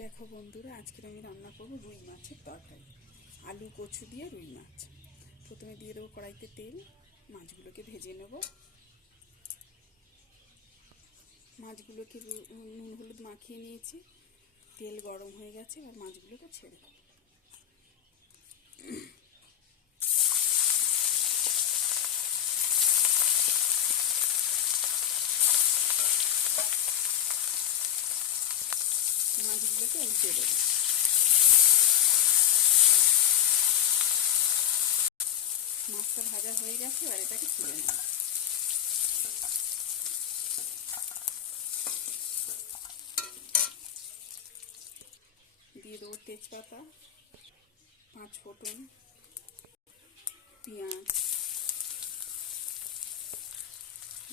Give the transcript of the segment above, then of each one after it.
দেখো বন্ধুরা, আজকে আমি রান্না করব রুই মাছের তরকারি। আলু কচু দিয়ে রুই মাছ। প্রথমে দিয়ে দেবো কড়াইতে তেল। মাছগুলোকে ভেজে নেব। মাছগুলোকে নুন হলুদ মাখিয়ে নিয়েছি। তেল গরম হয়ে গেছে, আর মাছগুলোকে ছেড়ে দেবো। মাছগুলোকে উল্টে দেবো। মাছটা ভাজা হয়ে গেছে, আর এটাকে তুলে নেব। দিয়ে দেবো তেজপাতা, 5 ফোঁটন, পেঁয়াজ,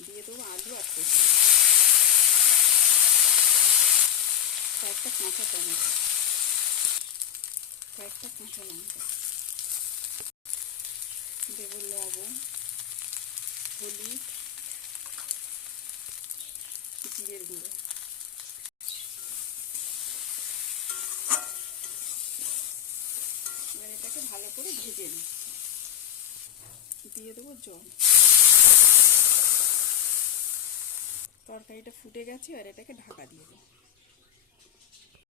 দিয়ে দেবো আলু আর কচু, কয়েকটা কাঁচা টমেটো, কয়েকটা কাঁচা লঙ্কা, দেবো লবণ, হলুদ, জিরের গুঁড়ো। এবার এটাকে ভালো করে ভেজে নিই। দিয়ে দেবো জল। তরকারিটা ফুটে গেছে, আর এটাকে ঢাকা দিয়ে দেবো।